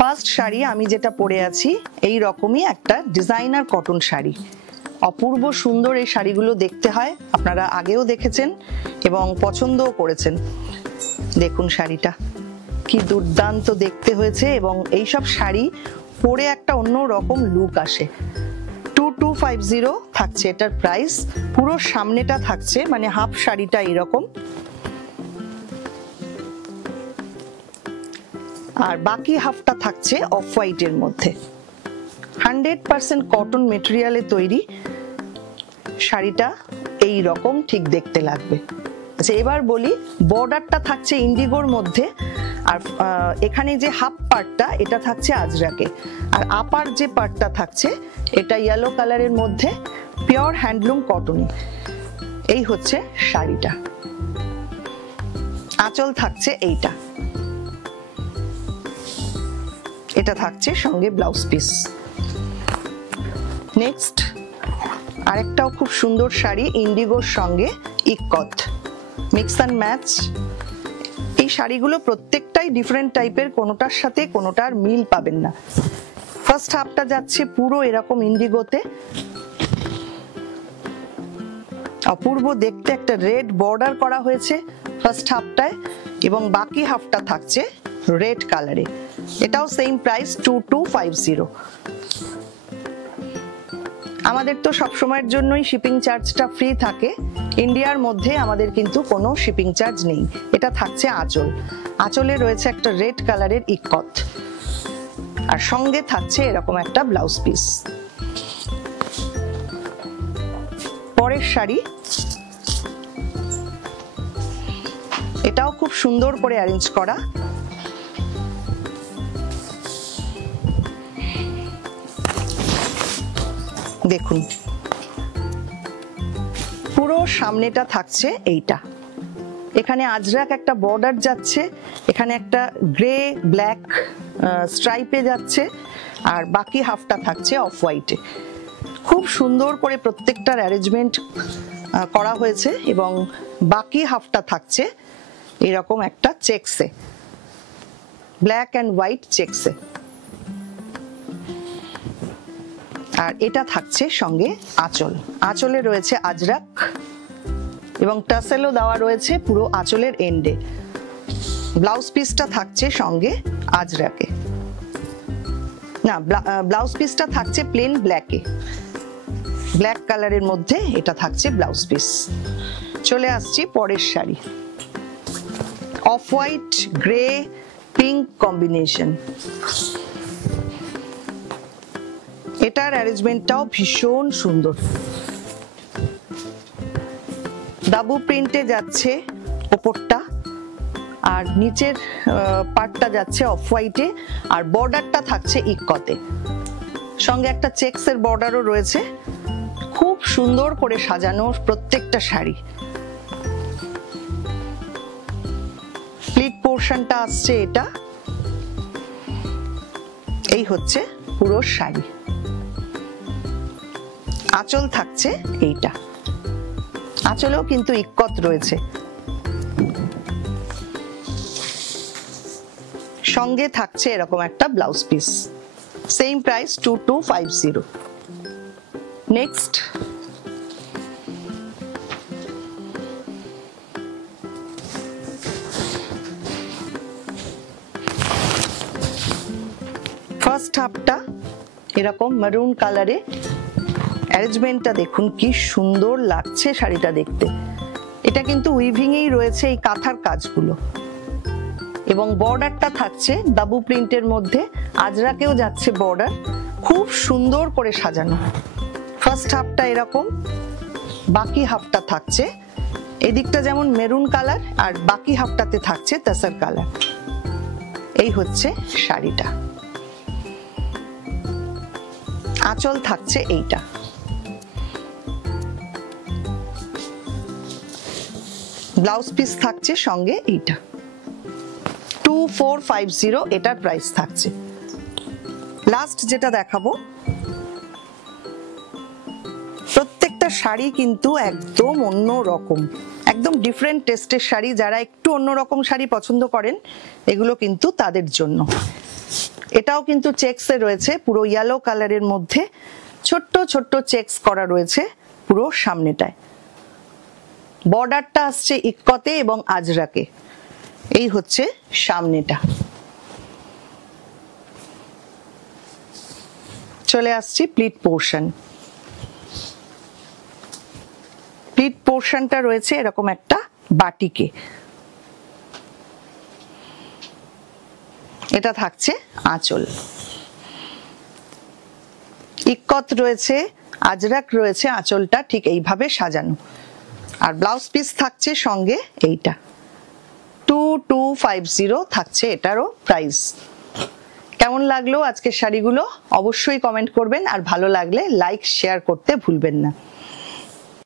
First sari আমি যেটা পরে আছি এই রকমই একটা ডিজাইনার কটন শাড়ি। অপূর্ব সুন্দর এই শাড়িগুলো দেখতে হয়, আপনারা আগেও দেখেছেন এবং পছন্দও করেছেন। দেখুন শাড়িটা কি দুর্দান্ত দেখতে হয়েছে এবং এইসব শাড়ি পরে একটা অন্য রকম লুক আসে। 2250 থাকছে এটার প্রাইস। পুরো সামনেটা থাকছে মানে হাফ শাড়িটা এইরকম, আর বাকি হাফটা থাকছে অফ হোয়াইটের মধ্যে। 100% কটন মেটেরিয়ালে তৈরি শাড়িটা এই রকম ঠিক দেখতে লাগবে। আচ্ছা এবার বলি, বর্ডারটা থাকছে ইন্ডিগোর মধ্যে, আর এখানে যে হাফ পার্টটা এটা থাকছে আজরাকে, আর আপার যে পার্টটা থাকছে এটা ইয়েলো কালারের মধ্যে পিওর হ্যান্ডলুম কটনে। এই হচ্ছে শাড়িটা। আঁচল থাকছে এইটা, এটা থাকছে সঙ্গে ব্লাউজ পিস। নেক্সট আরেকটাও খুব সুন্দর শাড়ি ইন্ডিগোর সঙ্গে ইকত, মিক্স অ্যান্ড ম্যাচ। এই শাড়িগুলো প্রত্যেকটাই ডিফারেন্ট টাইপের, কোনোটার সাথে কোনোটার মিল পাবেন না। ফার্স্ট হাফটা যাচ্ছে পুরো এরকম ইন্ডিগোতে, অপূর্ব দেখতে একটা রেড বর্ডার করা হয়েছে ফার্স্ট হাফটায়, এবং বাকি হাফটা থাকছে রেড কালারে। এটাও সেম প্রাইস 2250। আমাদের তো সব সময়ের জন্যই শিপিং চার্জটা ফ্রি থাকে, ইন্ডিয়ার মধ্যে আমাদের কিন্তু কোনো শিপিং চার্জ নেই। এটা থাকছে আঁচল, আঁচলে রয়েছে একটা রেড কালারের ইকত, আর সঙ্গে থাকছে এরকম একটা ব্লাউজ পিস। পরের শাড়ি, এটাও খুব সুন্দর করে অ্যারেঞ্জ করা। দেখুন পুরো সামনেটা থাকছে এইটা, এখানে আজরাক একটা বর্ডার যাচ্ছে, এখানে একটা গ্রে ব্ল্যাক স্ট্রাইপে যাচ্ছে, আর বাকি হাফটা থাকছে অফ হোয়াইটে। খুব সুন্দর করে প্রত্যেকটার অ্যারেঞ্জমেন্ট করা হয়েছে, এবং বাকি হাফটা থাকছে এরকম একটা চেকসে, ব্ল্যাক অ্যান্ড হোয়াইট চেকসে, আর এটা থাকছে সঙ্গে আঁচল। আঁচলে রয়েছে আজরাক এবং টাসেলও দেওয়া রয়েছে পুরো আঁচলের এন্ডে। ব্লাউজ পিসটা থাকছে সঙ্গে আজরাকে, না ব্লাউজ পিসটা থাকছে প্লেন ব্ল্যাকে, ব্ল্যাক কালারের মধ্যে এটা থাকছে ব্লাউজ পিস। চলে আসছি পরের sari, off white grey pink combination. এটার অ্যারেঞ্জমেন্টটাও ভীষণ সুন্দর, ডাবু প্রিন্টে যাচ্ছে ওপরটা, আর নিচের পার্টটা যাচ্ছে অফ হোয়াইটে, আর বর্ডারটা থাকছে ইকতে, সঙ্গে একটা চেকসের বর্ডারও রয়েছে। খুব সুন্দর করে সাজানো প্রত্যেকটা শাড়ি। প্লিট পোর্শনটা আসছে এটা। এই হচ্ছে পুরো শাড়ি। আঁচল থাকছে এইটা, আঁচলেও কিন্তু ইক্কত রয়েছে, সঙ্গে থাকছে এরকম একটা blouse piece. Same price 2250। Next first হাফটা এরকম মেরুন কালারে, অ্যারেঞ্জমেন্টটা দেখুন কি সুন্দর লাগছে শাড়িটা দেখতে। এটা কিন্তু উইভিং এই রয়েছে এই কাঁথার কাজগুলো, এবং বর্ডারটা থাকছে ডাবু প্রিন্টের মধ্যে, আজরাকেও যাচ্ছে বর্ডার, খুব সুন্দর করে সাজানো। ফার্স্ট হাফটা এরকম, বাকি হাফটা থাকছে এদিকটা যেমন মেরুন কালার, আর বাকি হাফটাতে থাকছে তাসার কালার। এই হচ্ছে শাড়িটা। আঁচল থাকছে এইটা, ব্লাউজ পিস থাকছে সঙ্গে এইটা। 2450 এটার প্রাইস থাকছে। লাস্ট যেটা দেখাবো, প্রত্যেকটা শাড়ি কিন্তু একদম অন্য রকম, একদম ডিফারেন্ট টেস্টের শাড়ি। যারা একটু অন্যরকম শাড়ি পছন্দ করেন এগুলো কিন্তু তাদের জন্য। এটাও কিন্তু চেকসে রয়েছে, পুরো ইয়েলো কালারের মধ্যে ছোট্ট ছোট্ট চেকস করা রয়েছে পুরো সামনেটায়। বর্ডারটা আসছে ইক্কতে এবং আজরাকে। এই হচ্ছে সামনেটা। চলে আসছি প্লিট পোর্শন। প্লিট পোর্শনটা রয়েছে এরকম একটা বাটিকে। এটা থাকছে আঁচল। ইক্কত রয়েছে, আজরাক রয়েছে, আঁচলটা ঠিক এইভাবে সাজানো। আর ব্লাউজ পিস থাকছে সঙ্গে এইটা। 2250 থাকছে এটারও প্রাইস। কেমন লাগলো আজকের শাড়িগুলো অবশ্যই কমেন্ট করবেন, আর ভালো লাগলে লাইক শেয়ার করতে ভুলবেন না।